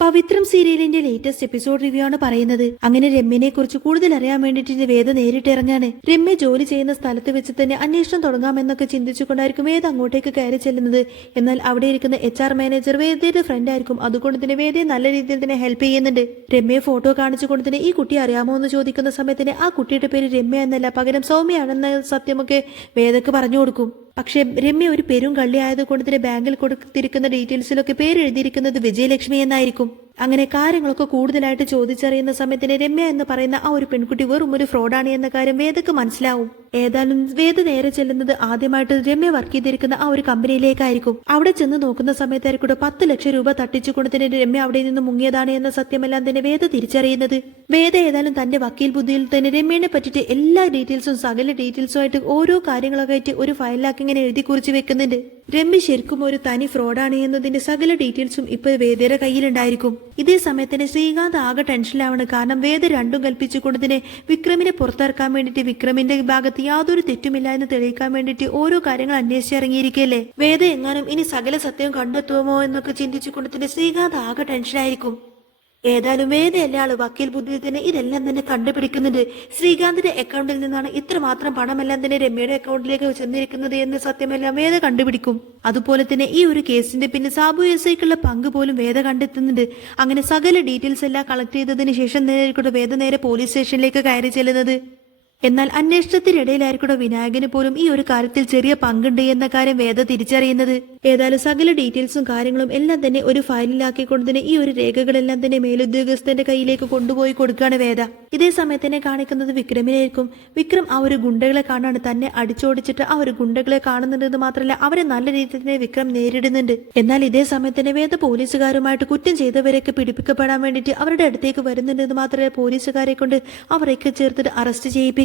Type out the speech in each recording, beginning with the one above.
പവിത്രം സീരിയലിന്റെ latest episode review ആണ് പറയുന്നത്. അങ്ങനെ രമ്യനെ കുറിച്ച് കൂടുതൽ അറിയാൻ വേണ്ടിയിട്ട് വേദ നേരിട്ട് ഇറങ്ങാണ്. രമ്യ ജോലി ചെയ്യുന്ന സ്ഥലത്ത് വെച്ച് തന്നെ അന്വേഷണം തുടങ്ങാമെന്നൊക്കെ ചിന്തിച്ചുകൊണ്ടായിരിക്കും വേദ അങ്ങോട്ടേക്ക് കയറി ചെല്ലുന്നത്. എന്നാൽ അവിടെ ഇരിക്കുന്ന HR മാനേജർ വേദയുടെ ഫ്രണ്ട് ആയിരിക്കും. അതുകൊണ്ട് തന്നെ വേദയെ നല്ല രീതിയിൽ തന്നെ ഹെൽപ്പ് ചെയ്യുന്നുണ്ട്. രമ്യയെ ഫോട്ടോ കാണിച്ചുകൊണ്ട് തന്നെ ഈ കുട്ടി അറിയാമോ എന്ന് ചോദിക്കുന്ന സമയത്തിന് ആ കുട്ടിയുടെ പേര് രമ്യ എന്നല്ല, പകരം സൗമ്യയാണെന്ന സത്യമൊക്കെ വേദക്ക് പറഞ്ഞു കൊടുക്കും. പക്ഷേ രമ്യ ഒരു പെരും കള്ളി ആയതുകൊണ്ട് തന്നെ ബാങ്കിൽ കൊടുത്തിരിക്കുന്ന ഡീറ്റെയിൽസിലൊക്കെ പേര് എഴുതിയിരിക്കുന്നത് വിജയലക്ഷ്മി എന്നായിരിക്കും. അങ്ങനെ കാര്യങ്ങളൊക്കെ കൂടുതലായിട്ട് ചോദിച്ചറിയുന്ന സമയത്തിന് രമ്യ എന്ന് പറയുന്ന ആ ഒരു പെൺകുട്ടി വെറും ഒരു ഫ്രോഡാണ് എന്ന കാര്യം വേദക്ക് മനസ്സിലാവും. ഏതായാലും വേദ നേരെ ചെല്ലുന്നത് ആദ്യമായിട്ട് രമ്യ വർക്ക് ചെയ്തിരിക്കുന്ന ആ ഒരു കമ്പനിയിലേക്കായിരിക്കും. അവിടെ ചെന്ന് നോക്കുന്ന സമയത്തായിരിക്കും 10 ലക്ഷം രൂപ തട്ടിച്ചുകൊണ്ട് തന്നെ രമ്യ അവിടെ നിന്ന് മുങ്ങിയതാണ് എന്ന സത്യമെല്ലാം തന്നെ വേദ തിരിച്ചറിയുന്നത്. വേദ ഏതായാലും തന്റെ വക്കീൽ ബുദ്ധിയിൽ തന്നെ രമ്യനെ പറ്റിയിട്ട് എല്ലാ ഡീറ്റെയിൽസും സകല ഡീറ്റെയിൽസും ആയിട്ട് ഓരോ കാര്യങ്ങളൊക്കെ ആയിട്ട് ഒരു ഫയലിലാക്കി ഇങ്ങനെ എഴുതി കുറിച്ച് വെക്കുന്നുണ്ട്. രമ്യ ശരിക്കും ഒരു തനി ഫ്രോഡാണ് എന്നതിന്റെ സകല ഡീറ്റെയിൽസും ഇപ്പൊ വേദയുടെ കയ്യിലുണ്ടായിരിക്കും. ഇതേ സമയത്തിന് ശ്രീകാന്ത് ആകെ ടെൻഷനിലാണ്. കാരണം വേദ രണ്ടും കൽപ്പിച്ചുകൊണ്ട് തന്നെ വിക്രമിനെ പുറത്തിറക്കാൻ വേണ്ടിയിട്ട് വിക്രമിന്റെ ഭാഗത്ത് യാതൊരു തെറ്റുമില്ല എന്ന് തെളിയിക്കാൻ വേണ്ടിയിട്ട് ഓരോ കാര്യങ്ങൾ അന്വേഷിച്ചിറങ്ങിയിരിക്കല്ലേ. വേദ എങ്ങാനും ഇനി സകല സത്യം കണ്ടെത്തുമോ എന്നൊക്കെ ചിന്തിച്ചുകൊണ്ട് തന്നെ ശ്രീകാന്ത് ആകെ ടെൻഷനായിരിക്കും. ഏതായാലും വേദയല്ല ആള് വക്കീൽ ബുദ്ധിയിൽ തന്നെ ഇതെല്ലാം തന്നെ കണ്ടുപിടിക്കുന്നുണ്ട്. ശ്രീകാന്തിന്റെ അക്കൗണ്ടിൽ നിന്നാണ് ഇത്രമാത്രം പണമെല്ലാം തന്നെ രമ്യയുടെ അക്കൗണ്ടിലേക്ക് ചെന്നിരിക്കുന്നത് എന്ന സത്യമെല്ലാം വേദ കണ്ടുപിടിക്കും. അതുപോലെ തന്നെ ഈ ഒരു കേസിന്റെ പിന്നെ സാബു എസ്ഐക്കുള്ള പങ്ക് പോലും വേദ കണ്ടെത്തുന്നുണ്ട്. അങ്ങനെ സകല ഡീറ്റെയിൽസ് എല്ലാം കളക്ട് ചെയ്തതിന് ശേഷം വേദ നേരെ പോലീസ് സ്റ്റേഷനിലേക്ക് കയറി ചെല്ലുന്നത്. എന്നാൽ അന്വേഷണത്തിനിടയിലായിരിക്കും വിനായകന് പോലും ഈ ഒരു കാര്യത്തിൽ ചെറിയ പങ്കുണ്ട് എന്ന കാര്യം വേദ തിരിച്ചറിയുന്നത്. ഏതായാലും സകല ഡീറ്റെയിൽസും കാര്യങ്ങളും എല്ലാം തന്നെ ഒരു ഫയലിലാക്കിക്കൊണ്ട് തന്നെ ഈ ഒരു രേഖകളെല്ലാം തന്നെ മേലുദ്യോഗസ്ഥന്റെ കയ്യിലേക്ക് കൊണ്ടുപോയി കൊടുക്കുകയാണ് വേദ. ഇതേ സമയത്ത് തന്നെ കാണിക്കുന്നത് വിക്രമിനായിരിക്കും. വിക്രം ആ ഒരു ഗുണ്ടകളെ കാണാണ്. തന്നെ അടിച്ചോടിച്ചിട്ട് ആ ഒരു ഗുണ്ടകളെ കാണുന്നുണ്ടെന്ന് മാത്രമല്ല അവരെ നല്ല രീതിയിൽ തന്നെ വിക്രം നേരിടുന്നുണ്ട്. എന്നാൽ ഇതേ സമയത്ത് തന്നെ വേദ പോലീസുകാരുമായിട്ട് കുറ്റം ചെയ്തവരെയൊക്കെ പിടിപ്പിക്കപ്പെടാൻ വേണ്ടിയിട്ട് അവരുടെ അടുത്തേക്ക് വരുന്നുണ്ടെന്ന് മാത്രമല്ല പോലീസുകാരെ കൊണ്ട് അവരെയൊക്കെ ചേർത്തിട്ട് അറസ്റ്റ് ചെയ്യിപ്പിക്കും.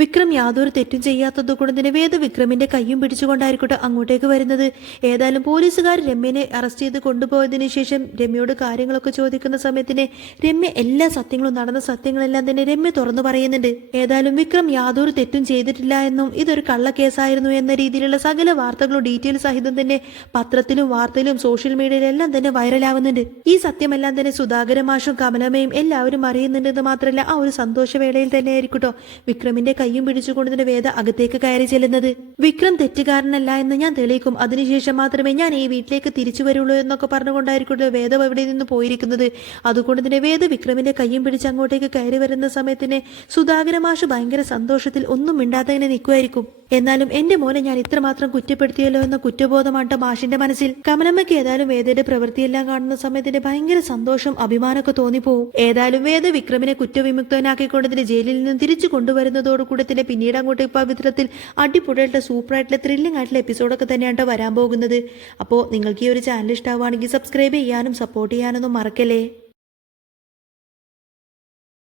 വിക്രം യാതൊരു തെറ്റും ചെയ്യാത്തത് കൊണ്ട് തന്നെ വേദ വിക്രമിന്റെ കയ്യും പിടിച്ചുകൊണ്ടായിരിക്കട്ടെ അങ്ങോട്ടേക്ക് വരുന്നത്. ഏതായാലും പോലീസുകാർ രമ്യനെ അറസ്റ്റ് ചെയ്ത് കൊണ്ടുപോയതിനു ശേഷം രമ്യയോട് കാര്യങ്ങളൊക്കെ ചോദിക്കുന്ന സമയത്തിന് രമ്യ എല്ലാ സത്യങ്ങളും നടന്ന സത്യങ്ങളെല്ലാം തന്നെ രമ്യ തുറന്നു പറയുന്നുണ്ട്. ഏതായാലും വിക്രം യാതൊരു തെറ്റും ചെയ്തിട്ടില്ല എന്നും ഇതൊരു കള്ളക്കേസായിരുന്നു എന്ന രീതിയിലുള്ള സകല വാർത്തകളും ഡീറ്റെയിൽ സഹിതം തന്നെ പത്രത്തിലും വാർത്തയിലും സോഷ്യൽ മീഡിയയിലും എല്ലാം തന്നെ വൈറലാവുന്നുണ്ട്. ഈ സത്യമെല്ലാം തന്നെ സുധാകര മാഷും കമലമ്മയും എല്ലാവരും അറിയുന്നുണ്ടെന്ന് മാത്രമല്ല ആ ഒരു സന്തോഷവേളയിൽ തന്നെ ആയിരിക്കട്ടോ വിക്രമിന്റെ കയ്യും പിടിച്ചുകൊണ്ട് തന്നെ വേദ അകത്തേക്ക് കയറി ചെല്ലുന്നത്. വിക്രം തെറ്റുകാരനല്ല എന്ന് ഞാൻ തെളിയിക്കും, അതിനുശേഷം മാത്രമേ ഞാൻ ഈ വീട്ടിലേക്ക് തിരിച്ചു വരുള്ളൂ എന്നൊക്കെ പറഞ്ഞുകൊണ്ടായിരിക്കും വേദ ഇവിടെ നിന്ന് പോയിരിക്കുന്നത്. അതുകൊണ്ട് തന്നെ വേദ വിക്രമിന്റെ കയ്യും പിടിച്ച് അങ്ങോട്ടേക്ക് കയറി വരുന്ന സമയത്തിന് സുധാകര മാഷ് ഭയങ്കര സന്തോഷത്തിൽ ഒന്നും മിണ്ടാതെ തന്നെ നിൽക്കുമായിരിക്കും. എന്നാലും എന്റെ മോനെ ഞാൻ ഇത്രമാത്രം കുറ്റപ്പെടുത്തിയല്ലോ എന്ന കുറ്റബോധമാണ് മാഷിന്റെ മനസ്സിൽ. കമലമ്മയ്ക്ക് ഏതായാലും വേദയുടെ പ്രവൃത്തിയെല്ലാം കാണുന്ന സമയത്തിന്റെ ഭയങ്കര സന്തോഷം അഭിമാനമൊക്കെ തോന്നിപ്പോവും. ഏതായാലും വേദ വിക്രമിനെ കുറ്റവിമുക്തനാക്കിക്കൊണ്ടതിന് ജയിലിൽ നിന്ന് തിരിച്ചു കൊണ്ടുവരുന്നതോടുകൂടെ തന്നെ പിന്നീട് അങ്ങോട്ട് പവിത്രത്തിൽ അടിപൊളിയായിട്ടുള്ള സൂപ്പറായിട്ടുള്ള ത്രില്ലിംഗ് ആയിട്ടുള്ള എപ്പിസോഡൊക്കെ തന്നെയാണ് വരാൻ പോകുന്നത്. അപ്പോൾ നിങ്ങൾക്ക് ഈ ഒരു ചാനൽ ഇഷ്ടമാവുകയാണെങ്കിൽ സബ്സ്ക്രൈബ് ചെയ്യാനും സപ്പോർട്ട് ചെയ്യാനൊന്നും മറക്കല്ലേ.